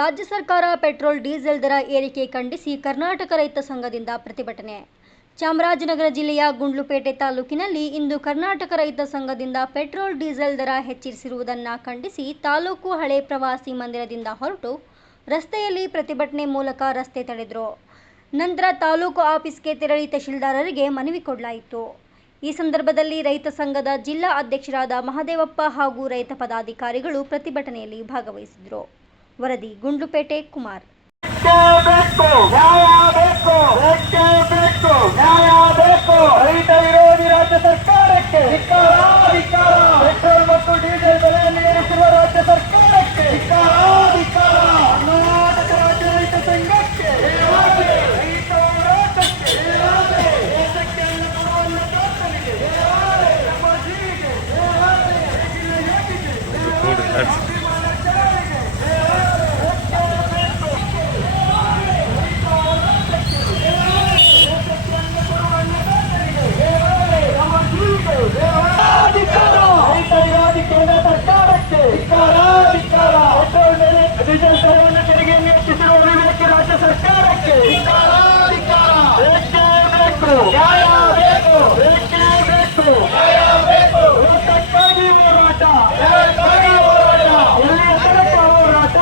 ರಾಜ್ಯ ಸರ್ಕಾರ petrol, diesel ದರ ಏರಿಕೆ ಖಂಡಿಸಿ ಕರ್ನಾಟಕ ರೈತ ಸಂಘದಿಂದ ಪ್ರತಿಭಟನೆ. ಚಾಮರಾಜನಗರ ಜಿಲ್ಲೆಯ ಗುಂಡ್ಲುಪೇಟೆ ತಾಲೂಕಿನಲ್ಲಿ ಇಂದು ಕರ್ನಾಟಕ ರೈತ ಸಂಘದಿಂದ ಪೆಟ್ರೋಲ್, ಡೀಸೆಲ್ ದರ ಹೆಚ್ಚಿಸಿರುವುದನ್ನು ಖಂಡಿಸಿ ತಾಲೂಕು ಹಳೆ ಪ್ರವಾಸಿ ಮಂದಿರದಿಂದ ಹೊರಟು ರಸ್ತೆಯಲ್ಲಿ ಪ್ರತಿಭಟನೆ ಮೂಲಕ ರಸ್ತೆ ತಡೆದರು. ನಂತರ ತಾಲೂಕು ಆಫೀಸ್ಗೆ ತೆರಳಿ ತಹಶೀಲ್ದಾರರಿಗೆ ಮನವಿ ಕೊಡಲಾಯಿತು. ಈ ಸಂದರ್ಭದಲ್ಲಿ ರೈತ ಸಂಘದ ಜಿಲ್ಲಾ ಅಧ್ಯಕ್ಷರಾದ ಮಹದೇವಪ್ಪ ಹಾಗೂ ರೈತ ಪದಾಧಿಕಾರಿಗಳು ಪ್ರತಿಭಟನೆಯಲ್ಲಿ ಭಾಗವಹಿಸಿದರು. ವರದಿ ಗುಂಡ್ಲುಪೇಟೆ ಕುಮಾರ್. ರಾಜ್ಯ ಸರ್ಕಾರಕ್ಕೆ ಧಿಕ್ಕಾರ ಧಿಕ್ಕಾರ ಪೆಟ್ರೋಲ್ ಮತ್ತು ಡೀಸೆಲ್ ಬೆಲೆಯನ್ನು ಏರಿಸಿರುವ ರಾಜ್ಯ ಸರ್ಕಾರಕ್ಕೆ ಧಿಕ್ಕಾರ ಧಿಕ್ಕಾರ ಕರ್ನಾಟಕ ರಾಜ್ಯ ರೈತ ಸಂಘಕ್ಕೆ ರೈತ ಹೋರಾಟಕ್ಕೆ ದೇಶಕ್ಕೆ ಅನ್ನ ಕೊಡುವ ಅನ್ನದಾತನಿಗೆ ನಮ್ಮ ಜೀವಿಗೆ ಜಿಲ್ಲೆ ಯೋಗಿಗೆ ರೈತ ವಿರೋಧಿ ಕೇಂದ್ರ ಸರ್ಕಾರಕ್ಕೆ ಧಿಕ್ಕಾರ ಧಿಕ್ಕಾರ ಪೆಟ್ರೋಲ್ ಬೆಲೆ ಡೀಸೆಲ್ ದರವನ್ನು ತೆರಿಗೆಯನ್ನು ಮತ್ತು ರಾಜ್ಯ ಸರ್ಕಾರಕ್ಕೆ. ಬೇಕು. ಬೇಕು. ಬೇಕು ದೇಶಕ್ಕಾಗಿ ಹೋರಾಟ ದೇಶಕ್ಕಾಗಿ ಹೋರಾಟ ಎಲ್ಲಿಯ ತನಕ ಹೋರಾಟ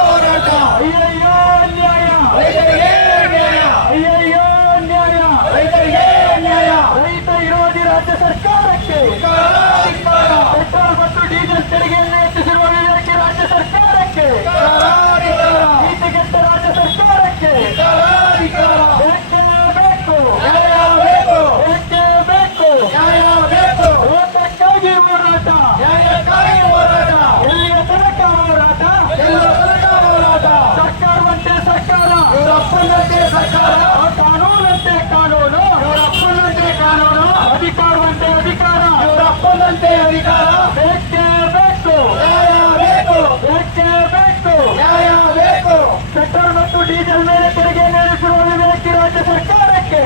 ಹೋರಾಟ ಅಯ್ಯಯ್ಯೋ ಅನ್ಯಾಯ ರೈತರಿಗೆ ನ್ಯಾಯ ಅಯ್ಯಯ್ಯೋ ಅನ್ಯಾಯ ರೈತರಿಗೆ ನ್ಯಾಯ ರೈತ ವಿರೋಧಿ ರಾಜ್ಯ ಸರ್ಕಾರಕ್ಕೆ ಪೆಟ್ರೋಲ್ ಮತ್ತು ಡೀಸೆಲ್ ತೆರಿಗೆಯನ್ನು ಹೆಚ್ಚಿಸಿರುವ ವಿವೇಕಿ ರಾಜ್ಯ ಸರ್ಕಾರಕ್ಕೆ ನೀತಿಗೆಟ್ಟ ರಾಜ್ಯ ಸರ್ಕಾರಕ್ಕೆ ಬೇಕೇ ಬೇಕು ನ್ಯಾಯ ಬೇಕು ಬೇಕೇ ಬೇಕು ನ್ಯಾಯ ಬೇಕು ದೇಶಕ್ಕಾಗಿ ಹೋರಾಟ ನ್ಯಾಯಕ್ಕಾಗಿ ಹೋರಾಟ ಎಲ್ಲಿಯ ತನಕ ಹೋರಾಟ ಎಲ್ಲ ತನಕ ಹೋರಾಟ ಸರ್ಕಾರವಂತೆ ಸರ್ಕಾರ ಇವರಪ್ಪನಂತೆ ಸರ್ಕಾರ ಕಾನೂನಂತೆ ಕಾನೂನು ಇವರಪ್ಪನಂತೆ ಕಾನೂನು ಅಧಿಕಾರವಂತೆ ಅಧಿಕಾರ ಇವರಪ್ಪನಂತೆ ಅಧಿಕಾರ ಬೇಕೇ ಬೇಕು ನ್ಯಾಯ ಬೇಕು ಬೇಕೇ ಬೇಕು ನ್ಯಾಯ ಬೇಕು ಪೆಟ್ರೋಲ್ ಮತ್ತು ಡೀಸೆಲ್ ಮೇಲೆ ತೆರಿಗೆ ನಡೆಸಿರುವ ವಿವೇಕಿ ರಾಜ್ಯ ಸರ್ಕಾರಕ್ಕೆ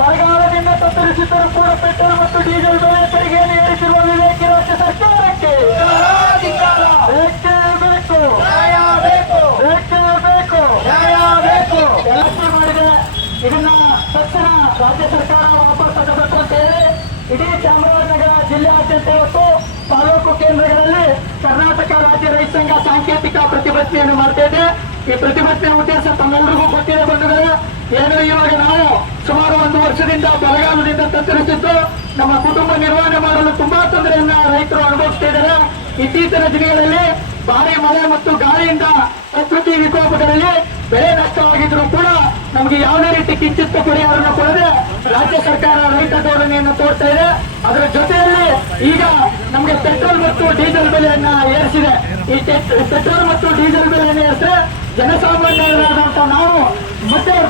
ಬರಗಾಲದಿಂದ ತತ್ತರಿಸಿದ್ದರೂ ಕೂಡ ಪೆಟ್ರೋಲ್ ಮತ್ತು ಡೀಸೆಲ್ ಮೇಲೆ ತೆರಿಗೆ ಏರಿಸಿರುವ ವಿವೇಕಿ ರಾಜ್ಯ ಸರ್ಕಾರಕ್ಕೆ ಬೇಕೇ ಬೇಕು! ನ್ಯಾಯ ಬೇಕು! ಬೇಕೇ ಬೇಕು! ನ್ಯಾಯ ಬೇಕು! ಕೆಲಸ ಮಾಡಿದೆ ಇದನ್ನ ತಕ್ಷಣ ರಾಜ್ಯ ಸರ್ಕಾರ ವಾಪಸ್ ತಗಬೇಕು ಅಂತ ಹೇಳಿ ಇಡೀ ಚಾಮರಾಜನಗರ ಜಿಲ್ಲೆಯಾದ್ಯಂತ ಇವತ್ತು ತಾಲೂಕು ಕೇಂದ್ರಗಳಲ್ಲಿ ಕರ್ನಾಟಕ ರಾಜ್ಯ ರೈತ ಸಂಘ ಸಾಂಕೇತಿಕ ಪ್ರತಿಭಟನೆಯನ್ನು ಮಾಡ್ತಾ ಇದೆ. ಈ ಪ್ರತಿಭಟನೆ ಉದ್ದೇಶ ತಮ್ಮೆಲ್ಲರಿಗೂ ಗೊತ್ತಿದೆ ಬಂಧುಗಳೇ ಏನು ಇವಾಗ ನಾವು ಸುಮಾರು ಒಂದು ವರ್ಷದಿಂದ ಬರಗಾಲದಿಂದ ತತ್ತರಿಸಿದ್ದು, ನಮ್ಮ ಕುಟುಂಬ ನಿರ್ವಹಣೆ ಮಾಡಲು ತುಂಬಾ ತೊಂದರೆಯನ್ನ ರೈತರು ಅನುಭವಿಸ್ತಾ ಇದ್ದಾರೆ. ಇತ್ತೀಚಿನ ದಿನಗಳಲ್ಲಿ ಭಾರಿ ಮಳೆ ಮತ್ತು ಗಾಳಿಯಿಂದ ಪ್ರಕೃತಿ ವಿಕೋಪಗಳಲ್ಲಿ ಬೆಳೆ ನಷ್ಟವಾಗಿದ್ರು ಕೂಡ ನಮಗೆ ಯಾವುದೇ ರೀತಿ ಕಿಂಚಿತ್ತು ಪರಿಹಾರವನ್ನು ಕೊಡದೆ ರಾಜ್ಯ ಸರ್ಕಾರ ರೈತ ಧೋರಣೆಯನ್ನು ತೋರ್ತಾ ಇದೆ. ಅದರ ಜೊತೆಯಲ್ಲಿ ಈಗ ನಮಗೆ ಪೆಟ್ರೋಲ್ ಮತ್ತು ಡೀಸೆಲ್ ಬೆಲೆಯನ್ನ ಏರಿಸಿದೆ. ಈ ಪೆಟ್ರೋಲ್ ಮತ್ತು ಡೀಸೆಲ್ ಬೆಲೆಯನ್ನು ಏರಿಸಿದ್ರೆ ಜನಸಾಮಾನ್ಯರಾದಂತ ನಾವು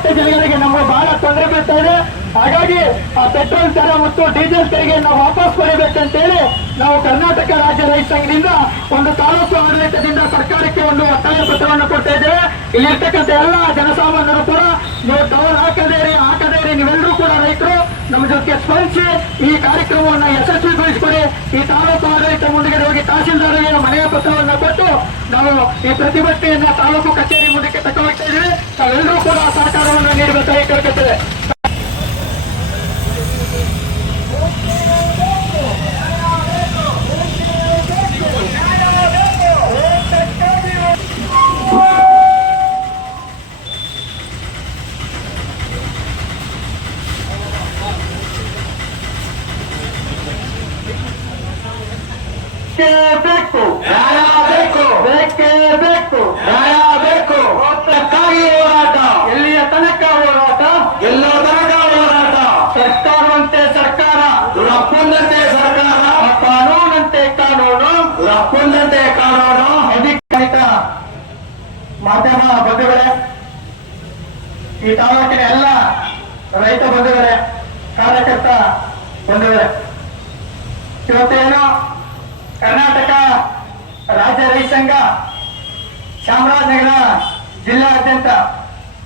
ಮಧ್ಯವರ್ತಿ ಜನಗಳಿಗೆ ನಮ್ಮ ಬಹಳ ತೊಂದರೆ ಬೀಳ್ತಾ ಇದೆ. ಹಾಗಾಗಿ ಆ ಪೆಟ್ರೋಲ್ ದರ ಮತ್ತು ಡೀಸೆಲ್ ತೆರಿಗೆ ನಾವು ವಾಪಸ್ ಪಡಿಬೇಕಂತೇಳಿ ನಾವು ಕರ್ನಾಟಕ ರಾಜ್ಯ ರೈತ ಸಂಘದಿಂದ ಒಂದು ತಾಲೂಕು ಆಡಳಿತದಿಂದ ಸರ್ಕಾರಕ್ಕೆ ಒಂದು ಒತ್ತಾಯ ಪತ್ರವನ್ನು ಕೊಡ್ತಾ ಇದ್ದೇವೆ. ಇಲ್ಲಿರ್ತಕ್ಕಂಥ ಎಲ್ಲ ಜನಸಾಮಾನ್ಯರು ಕೂಡ ನೀವು ಟವರ್ ಹಾಕದೇ ಇರಿ ಹಾಕದೇ ಇರಿ, ನೀವೆಲ್ಲರೂ ಕೂಡ ರೈತರು. ನಮ್ಮ ಜೊತೆ ಸ್ಪಂದಿಸಿ ಈ ಕಾರ್ಯಕ್ರಮವನ್ನು ಯಶಸ್ವಿಗೊಳಿಸಿಕೊಡಿ. ಈ ತಾಲೂಕು ಆಡಳಿತ ಮುಂದೆ ಹೋಗಿ ತಹಸೀಲ್ದಾರರಿಗೆ ಮನೆಯ ಪತ್ರವನ್ನು ಕೊಟ್ಟು ನಾವು ಈ ಪ್ರತಿಭಟನೆಯನ್ನ ತಾಲೂಕು ಕಚೇರಿ ಮುಂದಕ್ಕೆ ತಗೊಂಡ್ತಾ ಇದ್ದೀವಿ. ತಾವೆಲ್ಲರೂ ಕೂಡ ಸಹಕಾರವನ್ನು ನೀಡಬೇಕಾಗಿ ಕೇಳ್ಕೊಳ್ತೇವೆ. ಬೇಕೇ ಬೇಕು. ನ್ಯಾಯ ಬೇಕು. ಬೇಕೇ ಬೇಕು. ನ್ಯಾಯ ಬೇಕು. ಹೋರಾಟಕ್ಕಾಗಿ ಹೋರಾಟ. ಎಲ್ಲಿಯ ತನಕ ಹೋರಾಟ? ಎಲ್ಲ ತನಕ ಹೋರಾಟ. ಸರ್ಕಾರವಂತೆ ಸರ್ಕಾರ. ದುರಪ್ಪಂದಂತೆ ಸರ್ಕಾರ. ಕಾನೂನಂತೆ ಕಾನೂನು. ದುರಪ್ಪಂದಂತೆ ಕಾನೂನು. ಅಧಿಕಾರಿಕ ಮಾಧ್ಯಮ ಬಂಧುಗಳೇ ಈ ತಾಲೂಕಿನ ಎಲ್ಲ ರೈತ ಬಂಧುಗಳೇ ಕಾರ್ಯಕರ್ತ ಬಂಧುಗಳೇ ಇವತ್ತೇನು ಕರ್ನಾಟಕ ರಾಜ್ಯ ರೈತ ಸಂಘ ಚಾಮರಾಜನಗರ ಜಿಲ್ಲಾದ್ಯಂತ,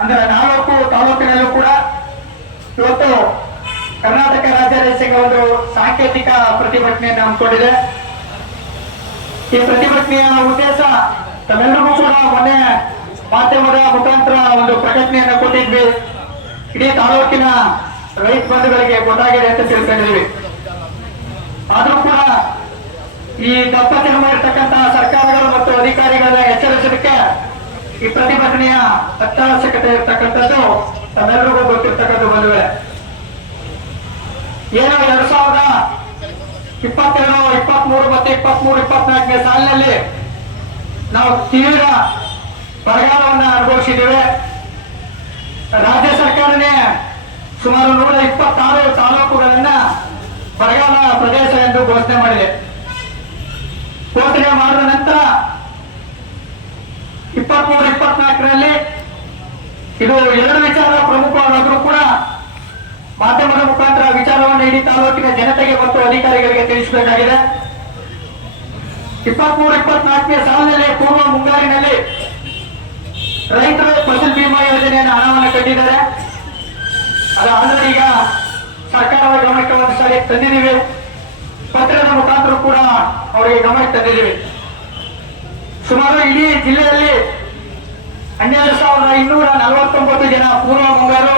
ಅಂದ್ರೆ ನಾಲ್ಕು ತಾಲೂಕಿನಲ್ಲೂ ಕೂಡ ಇವತ್ತು ಕರ್ನಾಟಕ ರಾಜ್ಯ ರೈತ ಸಂಘ ಒಂದು ಸಾಂಕೇತಿಕ ಪ್ರತಿಭಟನೆಯನ್ನು ಹಮ್ಮಿಕೊಂಡಿದೆ. ಈ ಪ್ರತಿಭಟನೆಯ ಉದ್ದೇಶ ತಮ್ಮೆಲ್ಲರಿಗೂ ಕೂಡ ಮೊನ್ನೆ ಮಾಧ್ಯಮದ ಮುಖಾಂತರ ಒಂದು ಪ್ರಕಟಣೆಯನ್ನು ಕೊಟ್ಟಿದ್ವಿ. ಇಡೀ ತಾಲೂಕಿನ ರೈತ ಬಂಧುಗಳಿಗೆ ಗೊತ್ತಾಗಿದೆ ಅಂತ ತಿಳ್ಕೊಂಡಿದ್ವಿ ಆದ್ರೂ ಈ ದಪ್ಪ ಮಾಡಿರ್ತಕ್ಕಂತಹ ಸರ್ಕಾರಗಳು ಮತ್ತು ಅಧಿಕಾರಿಗಳನ್ನ ಎಚ್ಚರಿಸಲಿಕ್ಕೆ ಈ ಪ್ರತಿಭಟನೆಯ ಅತ್ಯವಶ್ಯಕತೆ ಇರ್ತಕ್ಕಂಥದ್ದು ತಮ್ಮೆಲ್ಲರಿಗೂ ಗೊತ್ತಿರ್ತಕ್ಕಂಥ ಬಂಧುಗಳೇ. ಏನೋ ಎರಡ್ ಸಾವಿರದ ಇಪ್ಪತ್ತೆರಡು, ಇಪ್ಪತ್ಮೂರು ಮತ್ತೆ ಇಪ್ಪತ್ಮೂರು, ಇಪ್ಪತ್ನಾಲ್ಕನೇ ಸಾಲಿನಲ್ಲಿ ನಾವು ತೀವ್ರ ಬರಗಾಲವನ್ನ ಅನುಭವಿಸಿದ್ದೇವೆ. ರಾಜ್ಯ ಸರ್ಕಾರನೇ ಸುಮಾರು ನೂರ ಇಪ್ಪತ್ತಾರು ತಾಲೂಕುಗಳನ್ನ ಬರಗಾಲ ಪ್ರದೇಶ ಎಂದು ಘೋಷಣೆ ಮಾಡಿದೆ. ಘೋಷಣೆ ಮಾಡಿದ ನಂತರ ಇಪ್ಪತ್ಮೂರು, ಇಪ್ಪತ್ನಾಲ್ಕರಲ್ಲಿ ಇದು ಎರಡು ವಿಚಾರ ಪ್ರಮುಖವಾದರೂ ಕೂಡ ಮಾಧ್ಯಮದ ಮುಖಾಂತರ ವಿಚಾರವನ್ನು ಇಡೀ ತಾಲೂಕಿನ ಜನತೆಗೆ ಮತ್ತು ಅಧಿಕಾರಿಗಳಿಗೆ ತಿಳಿಸಬೇಕಾಗಿದೆ. ಇಪ್ಪತ್ಮೂರು, ಇಪ್ಪತ್ನಾಲ್ಕನೇ ಸಾಲಿನಲ್ಲಿ, ಪೂರ್ವ ಮುಂಗಾರಿನಲ್ಲಿ ರೈತರು ಫಸಲ್ ಭೀಮಾ ಯೋಜನೆಯನ್ನು ಹಣವನ್ನು ಕಟ್ಟಿದ್ದಾರೆ. ಅದಾದ್ರೆ ಈಗ ಸರ್ಕಾರದ ಗಮನಕ್ಕೆ ಒಂದು ಸಾರಿ ತಂದಿದ್ದೀವಿ. ಪತ್ರದ ಮುಖಾಂತರ ಅವರಿಗೆ ಗಮನಕ್ಕೆ ತಂದಿದ್ದೀವಿ. ಸುಮಾರು ಇಡೀ ಜಿಲ್ಲೆಯಲ್ಲಿ ಹನ್ನೆರಡು ಸಾವಿರದ ಇನ್ನೂರ ನಲವತ್ತೊಂಬತ್ತು ಜನ ಪೂರ್ವ ಮುಂಗಾರು